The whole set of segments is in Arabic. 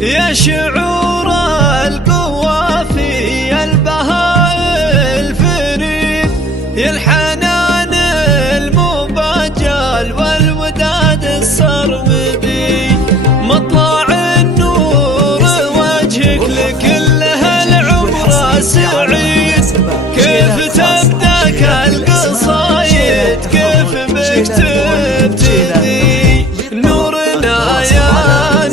يا شعور القوة في البهاء الفريد، يا الحنان المبجل والوداد السرمدي، مطلع النور وجهك لكله العمر سعيد. كيف تبدأك القصايد، كيف بك تبتدي، نورنا يا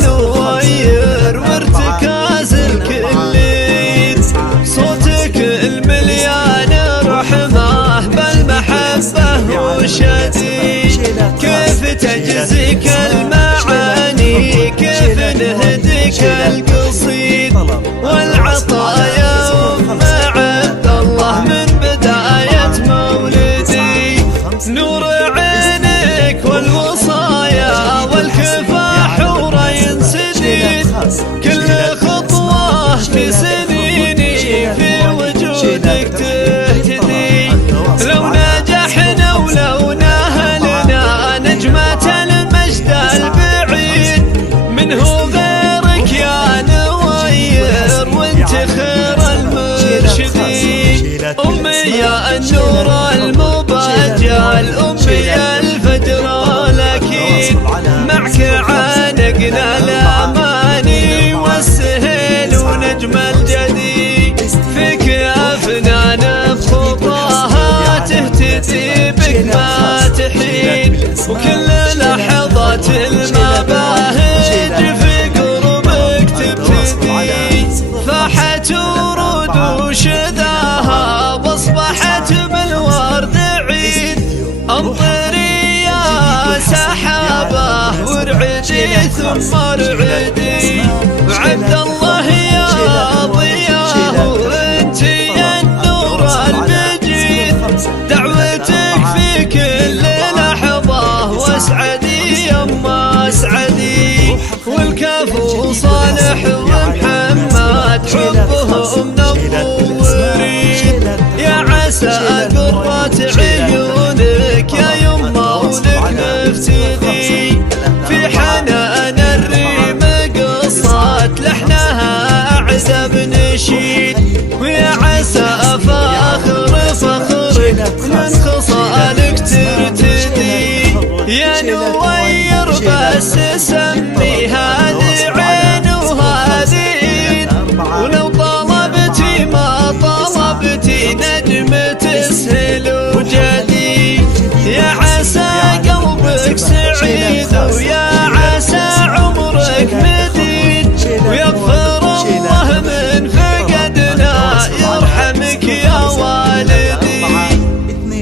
نوير وارتكاز الكليد، صوتك المليان رحمة بالمحبة وشدي. كيف تجزيك المعاني، كيف نهديك القصيد، والعطايا أم عبد الله من بداية مولدي. نور عينك والوصايا والكفاح ورين كل خطوة في سنيني في وجودك تهتدي. لو نجحنا ولو نهلنا نجمة المجد البعيد، منه غيرك يا نوير وانت خير المرشدين. أمي يا النور المبجل، أمي الفجر الأكيد، معك عانقنا الأماني والسهيل ونجم الجديد. فيك أفنان بخطاها تهتدي، بك ما تحيد، وكل لحظات المباهج في قربك تبتدي. فاحت ورود وشذاها واصبحت بالورد عيد، امطري يا سحابه وارعدي ثم ارعدي. عبد الله يا ضياه انت يا النور المجيد، دعوتك في كل لحظه واسعدي يما اسعدي. والكفو صالح ومحمد حبهم منورين، يا عسى قرة عيونك يا يما ولك نفتدي. في حنان الريم قصات لحنها أعزب نشيد، ويا عسى فاخر فخرك من خصالك ترتدي. يا نوير بس سمي